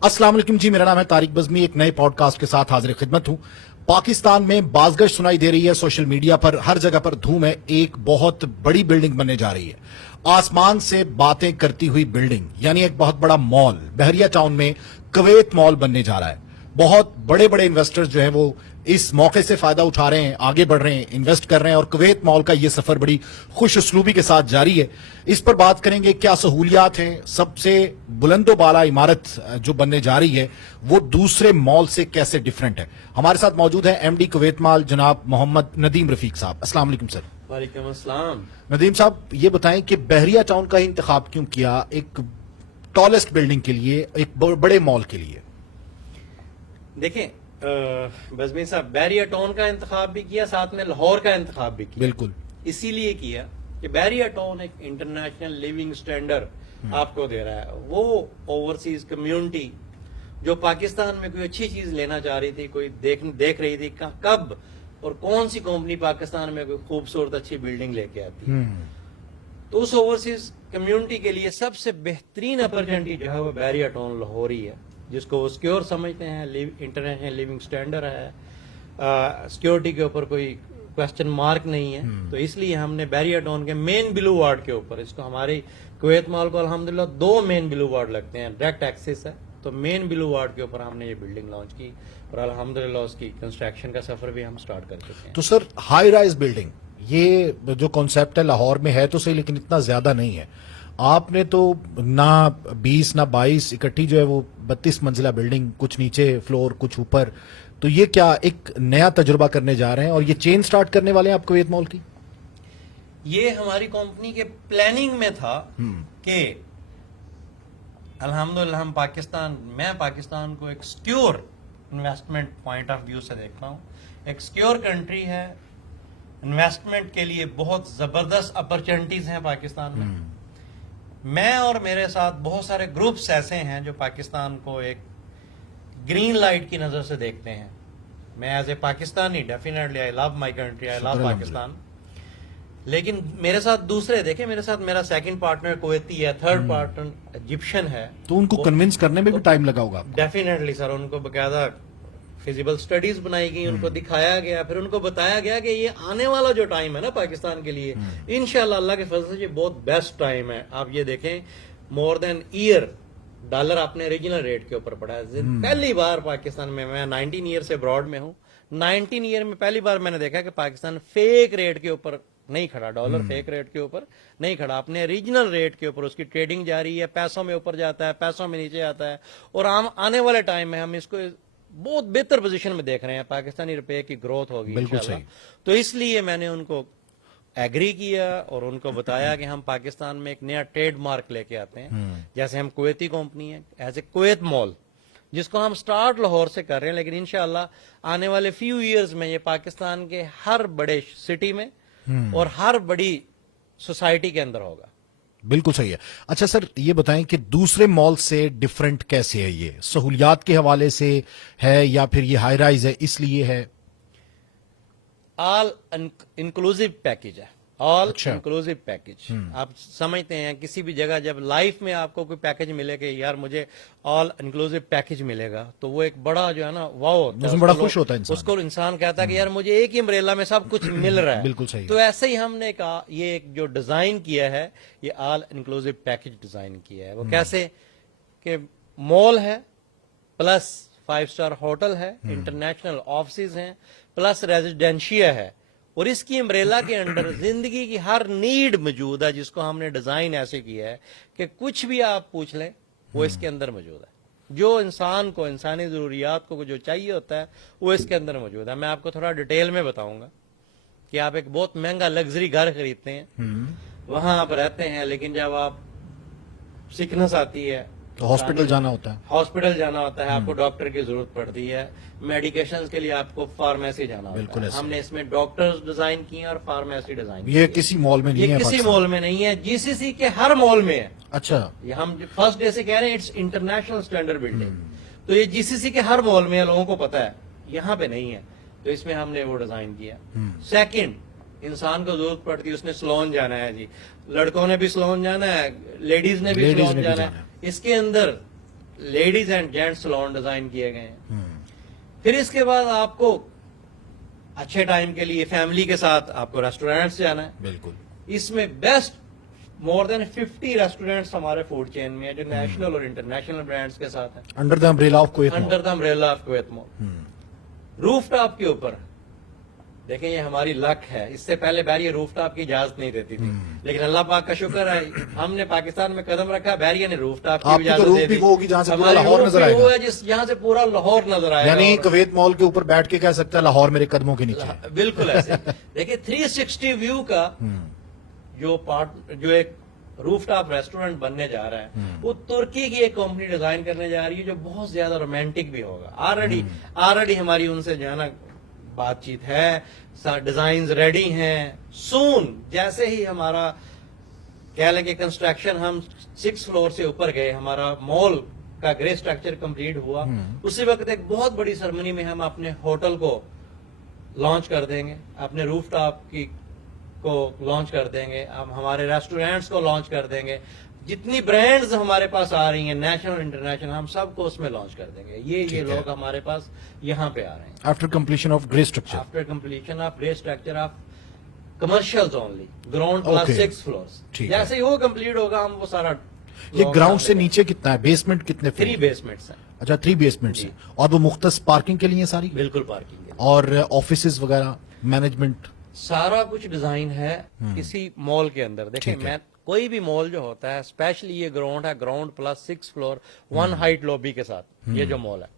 अस्सलाम वालेकुम जी, मेरा नाम है तारिक बज़मी। एक नए पॉडकास्ट के साथ हाजिर खिदमत हूं। पाकिस्तान में बाज़गश सुनाई दे रही है, सोशल मीडिया पर हर जगह पर धूम है। एक बहुत बड़ी बिल्डिंग बनने जा रही है, आसमान से बातें करती हुई बिल्डिंग, यानी एक बहुत बड़ा मॉल बहरिया टाउन में कुवैत मॉल बनने जा रहा है। बहुत बड़े बड़े इन्वेस्टर्स जो है वो इस मौके से फायदा उठा रहे हैं, आगे बढ़ रहे हैं, इन्वेस्ट कर रहे हैं और कुवैत मॉल का ये सफर बड़ी खुश उसलूबी के साथ जारी है। इस पर बात करेंगे, क्या सहूलियात हैं, सबसे बुलंदो बाला इमारत जो बनने जा रही है वो दूसरे मॉल से कैसे डिफरेंट है। हमारे साथ मौजूद है एमडी कुवैत मॉल जनाब मोहम्मद नदीम रफीक साहब। अस्सलाम वालेकुम सर। वालेकुम अस्सलाम। नदीम साहब, ये बताएं कि बहरिया टाउन का इंतखाब क्यों किया एक टॉलेस्ट बिल्डिंग के लिए, एक बड़े मॉल के लिए? देखें बज़मी साहब, बहरिया टाउन का इंतखाब भी किया, साथ में लाहौर का इंतखाब भी किया। बिल्कुल इसीलिए किया कि बहरिया टाउन एक इंटरनेशनल लिविंग स्टैंडर्ड आपको दे रहा है। वो ओवरसीज कम्युनिटी जो पाकिस्तान में कोई अच्छी चीज लेना चाह रही थी, कोई देख रही थी कब और कौन सी कंपनी पाकिस्तान में कोई खूबसूरत अच्छी बिल्डिंग लेके आती है, तो उस ओवरसीज कम्युनिटी के लिए सबसे बेहतरीन अपॉर्चुनिटी जो है वो बहरिया टाउन लाहौर ही है, जिसको वो सिक्योर समझते हैं, इंटरनेशनल लिविंग स्टैंडर्ड है, सिक्योरिटी के ऊपर कोई क्वेश्चन मार्क नहीं है। तो इसलिए हमने बहरिया टाउन के मेन ब्लू वार्ड के ऊपर, इसको हमारी कुवैत मॉल को अल्हम्दुलिल्लाह 2 मेन ब्लू वार्ड लगते हैं, डायरेक्ट एक्सेस है, तो मेन ब्लू वार्ड के ऊपर हमने ये बिल्डिंग लॉन्च की और अल्हम्दुलिल्लाह उसकी कंस्ट्रक्शन का सफर भी हम स्टार्ट कर चुके हैं। तो सर, हाई राइज बिल्डिंग ये जो कॉन्सेप्ट है लाहौर में है तो सही, लेकिन इतना ज्यादा नहीं है। आपने तो ना 20 ना 22 इकट्ठी जो है वो 32 मंजिला बिल्डिंग, कुछ नीचे फ्लोर कुछ ऊपर, तो ये क्या एक नया तजुर्बा करने जा रहे हैं और ये चेन स्टार्ट करने वाले हैं आप कुवैत मॉल की? ये हमारी कंपनी के प्लानिंग में था कि अल्हम्दुलिल्लाह मैं पाकिस्तान को एक secure investment point of view से देखता हूँ। एक सिक्योर कंट्री है, इन्वेस्टमेंट के लिए बहुत जबरदस्त अपॉर्चुनिटीज हैं पाकिस्तान में। मैं और मेरे साथ बहुत सारे ग्रुप्स ऐसे हैं जो पाकिस्तान को एक ग्रीन लाइट की नजर से देखते हैं। मैं as a Pakistani definitely I love my country, I love Pakistan, लेकिन मेरे साथ दूसरे देखें, मेरे साथ मेरा सेकंड पार्टनर कुवैती है, थर्ड पार्टनर इजिप्शियन है, तो उनको कन्विंस करने में भी टाइम लगा होगा? डेफिनेटली सर, उनको बकायदा फिजिबल स्टडीज बनाई गई, उनको दिखाया गया, फिर उनको बताया गया कि ये आने वाला जो टाइम है ना पाकिस्तान के लिए, इंशाल्लाह अल्लाह के फजल से ये बहुत बेस्ट टाइम है। आप ये देखें, मोर देन ईयर डॉलर अपने रीजनल रेट के ऊपर पड़ा है। पहली बार पाकिस्तान में, मैं 19 ईयर से अब्रॉड में हूँ, 19 ईयर में पहली बार मैंने देखा कि पाकिस्तान फेक रेट के ऊपर नहीं खड़ा, डॉलर फेक रेट के ऊपर नहीं खड़ा, अपने रीजनल रेट के ऊपर उसकी ट्रेडिंग जारी है, पैसों में ऊपर जाता है, पैसों में नीचे आता है, और आने वाले टाइम में हम इसको बहुत बेहतर पोजीशन में देख रहे हैं, पाकिस्तानी रुपए की ग्रोथ होगी इंशाल्लाह। तो इसलिए मैंने उनको एग्री किया और उनको बताया कि हम पाकिस्तान में एक नया ट्रेडमार्क लेके आते हैं, जैसे हम कुवैती कंपनी है एज ए कुवैत मॉल, जिसको हम स्टार्ट लाहौर से कर रहे हैं, लेकिन इंशाल्लाह आने वाले फ्यू इयर्स में ये पाकिस्तान के हर बड़े सिटी में और हर बड़ी सोसाइटी के अंदर होगा। बिल्कुल सही है। अच्छा सर, ये बताएं कि दूसरे मॉल से डिफरेंट कैसे है? ये सहूलियात के हवाले से है या फिर ये हाई राइज है इसलिए है? ऑल इंक्लूसिव पैकेज है, ऑल इंक्लूसिव पैकेज। आप समझते हैं किसी भी जगह जब लाइफ में आपको कोई पैकेज मिले कि यार मुझे ऑल इंक्लूसिव पैकेज मिलेगा, तो वो एक बड़ा जो है ना वाओ होता है, बड़ा खुश होता है इंसान। उसको इंसान कहता है कि यार मुझे एक ही अम्ब्रेला में सब कुछ मिल रहा है। बिल्कुल सही। तो ऐसे ही हमने कहा, ये एक जो डिजाइन किया है, ये ऑल इंक्लूसिव पैकेज डिजाइन किया है। वो कैसे कि मॉल है प्लस 5 स्टार होटल है, इंटरनेशनल ऑफिस हैं, प्लस रेजिडेंशिया है, और इसकी अम्ब्रेला के अंडर जिंदगी की हर नीड मौजूद है, जिसको हमने डिजाइन ऐसे किया है कि कुछ भी आप पूछ लें वो इसके अंदर मौजूद है। जो इंसान को, इंसानी जरूरियात को जो चाहिए होता है वो इसके अंदर मौजूद है। मैं आपको थोड़ा डिटेल में बताऊंगा कि आप एक बहुत महंगा लग्जरी घर खरीदते हैं, वहां आप रहते हैं, लेकिन जब आप सिकनेस आती है तो हॉस्पिटल जाना होता है, आपको डॉक्टर की जरूरत पड़ती है, मेडिकेशंस के लिए आपको फार्मेसी जाना होता है। हमने इसमें डॉक्टर्स डिजाइन किए और फार्मेसी डिजाइन, ये किसी मॉल में नहीं है, किसी मॉल में नहीं है, जीसीसी के हर मॉल में है। अच्छा, ये हम फर्स्ट डे से कह रहे हैं, इट्स इंटरनेशनल स्टैंडर्ड बिल्डिंग, तो ये जीसीसी के हर मॉल में है, लोगों को पता है, यहाँ पे नहीं है, तो इसमें हमने वो डिजाइन किया। सेकंड, इंसान को जरूरत पड़ती है, उसने सलोन जाना है जी, लड़कों ने भी सलोन जाना है, लेडीज ने भी सलोन जाना है, इसके अंदर ladies and gents salon design किए गए हैं। फिर इसके बाद आपको अच्छे टाइम के लिए फैमिली के साथ आपको रेस्टोरेंट्स जाना है। बिल्कुल। इसमें बेस्ट मोर देन 50 रेस्टोरेंट्स हमारे फूड चेन में है जो नेशनल और इंटरनेशनल ब्रांड्स के साथ है, under the umbrella of Kuwait mall. Under the umbrella of Kuwait mall. Rooftop के ऊपर देखें, ये हमारी लक है, इससे पहले बैरियर रूफटॉप की इजाजत नहीं देती थी, लेकिन अल्लाह पाक का शुक्र है हमने पाकिस्तान में कदम रखा, बैरियर ने रूफटॉप की आपकी तो इजाजत रूफ दे भी दी। वो होगी जहाँ से पूरा हमारी लाहौर रूफ नजर भी आएगा। वो है जिस जहाँ से पूरा लाहौर नजर आएगा। यानी और- कुवैत मॉल के ऊपर बैठ के कह सकते हैं लाहौर मेरे कदमों के नीचे। बिल्कुल ऐसे। देखिए 360 व्यू का जो एक रूफटॉप रेस्टोरेंट बनने जा रहा है, वो तुर्की की एक कंपनी डिजाइन करने जा रही है जो बहुत ज्यादा रोमांटिक भी होगा। ऑलरेडी हमारी उनसे जो है ना बातचीत है, डिजाइन रेडी हैं। सून जैसे ही हमारा कह लें कि कंस्ट्रक्शन हम 6 फ्लोर से ऊपर गए, हमारा मॉल का ग्रे स्ट्रक्चर कंप्लीट हुआ, उसी वक्त एक बहुत बड़ी सेरेमनी में हम अपने होटल को लॉन्च कर देंगे, अपने रूफटॉप को लॉन्च कर देंगे, हम हमारे रेस्टोरेंट्स को लॉन्च कर देंगे। जितनी ब्रांड्स हमारे पास आ रही हैं नेशनल और इंटरनेशनल, हम सबको उसमें लॉन्च कर देंगे। ये लोग हमारे पास यहाँ पे आ रहे हैं after completion of grey structure. After completion of grey structure of commercials only, ground Okay. Plus 6 floors. ठीक है। जैसे ही वो कंप्लीट होगा हम वो सारा ये ग्राउंड से नीचे कितना है, बेसमेंट कितने 3 फीट? बेसमेंट्स हैं। अच्छा 3 बेसमेंट्स हैं, और वो मुख्तस पार्किंग के लिए सारी, बिल्कुल पार्किंग के लिए। और ऑफिसेज वगैरह मैनेजमेंट। सारा कुछ डिजाइन है किसी मॉल के अंदर। देखिए ठीक है। मैं कोई भी मॉल जो होता है, स्पेशली ये ग्राउंड है, ground plus 6 floor 1 height lobby के साथ ये जो मॉल है,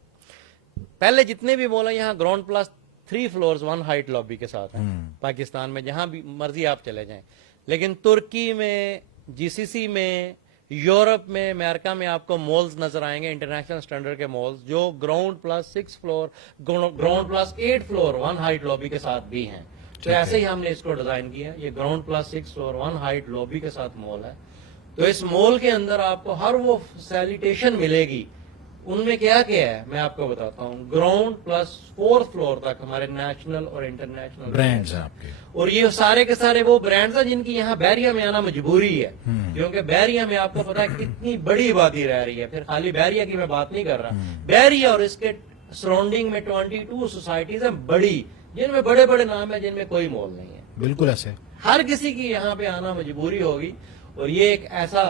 पहले जितने भी मॉल है यहाँ ground plus 3 floors 1 height lobby के साथ है। पाकिस्तान में जहां भी मर्जी आप चले जाएं, लेकिन तुर्की में, जीसीसी में, यूरोप में, अमेरिका में आपको मॉल्स नजर आएंगे इंटरनेशनल स्टैंडर्ड के मॉल्स जो ground plus 6 floor, ground plus 8 floor 1 height lobby के साथ भी हैं। तो ऐसे ही हमने इसको डिजाइन किया। ये ground plus 6 floor 1 height lobby के साथ मॉल है। तो इस मॉल के अंदर आपको हर वो फैसिलिटेशन मिलेगी। उनमें क्या क्या है मैं आपको बताता हूँ। ग्राउंड प्लस 4th फ्लोर तक हमारे नेशनल और इंटरनेशनल ब्रांड्स हैं आपके, और ये सारे के सारे वो ब्रांड्स हैं जिनकी यहाँ बैरिया में आना मजबूरी है, क्योंकि बैरिया में आपको पता है कितनी बड़ी आबादी रह रही है। फिर खाली बैरिया की मैं बात नहीं कर रहा, बैरिया और इसके सराउंडिंग में 22 सोसाइटीज हैं बड़ी, जिनमें बड़े बड़े नाम है, जिनमें कोई मॉल नहीं है। बिल्कुल ऐसे। हर किसी की यहाँ पे आना मजबूरी होगी, और ये एक ऐसा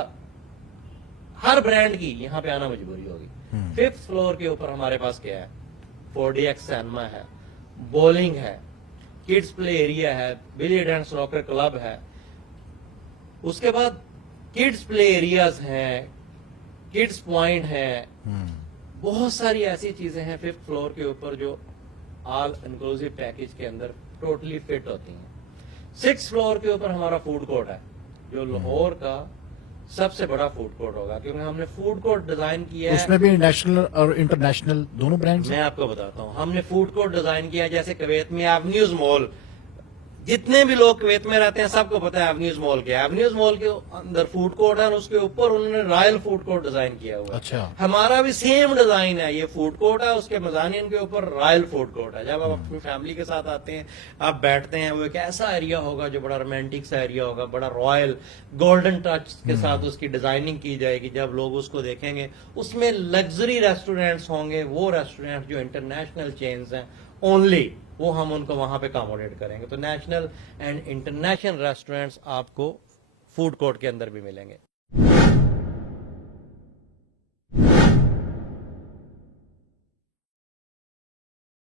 हर ब्रांड की यहाँ पे आना मजबूरी होगी। 5th फ्लोर के ऊपर हमारे पास क्या है, 4DX सिनेमा है, बॉलिंग है, किड्स प्ले एरिया है, बिलियर्ड एंड स्नूकर क्लब है। उसके बाद किड्स प्ले एरियाज हैं, किड्स पॉइंट है, बहुत सारी ऐसी चीजें हैं 5th फ्लोर के ऊपर जो ऑल इंक्लूसिव पैकेज के अंदर टोटली फिट होती हैं। 6th फ्लोर के ऊपर हमारा फूड कोर्ट है जो लाहौर का सबसे बड़ा फूड कोर्ट होगा, क्योंकि हमने फूड कोर्ट डिजाइन किया है। उसमें भी नेशनल और इंटरनेशनल दोनों ब्रांड्स मैं हैं। आपको बताता हूँ, हमने फूड कोर्ट डिजाइन किया है जैसे कुवैत में एवेन्यूज मॉल, जितने भी लोग कुवैत में रहते हैं सबको पता है एवेन्यूज मॉल के। एवेन्यूज मॉल के अंदर फूड कोर्ट है और उसके ऊपर उन्होंने रॉयल फूड कोर्ट डिजाइन किया हुआ है। अच्छा। हमारा भी सेम डिजाइन है, ये फूड कोर्ट है, उसके मजानियन के ऊपर रॉयल फूड कोर्ट है। जब आप अपनी फैमिली के साथ आते हैं, आप बैठते हैं, वो एक ऐसा एरिया होगा जो बड़ा रोमांटिक सा एरिया होगा, बड़ा रॉयल गोल्डन टच के साथ उसकी डिजाइनिंग की जाएगी। जब लोग उसको देखेंगे, उसमें लग्जरी रेस्टोरेंट्स होंगे, वो रेस्टोरेंट जो इंटरनेशनल चेन्स हैं ओनली, वो हम उनको वहां पे अकोमोडेट करेंगे। तो नेशनल एंड इंटरनेशनल रेस्टोरेंट्स आपको फूड कोर्ट के अंदर भी मिलेंगे।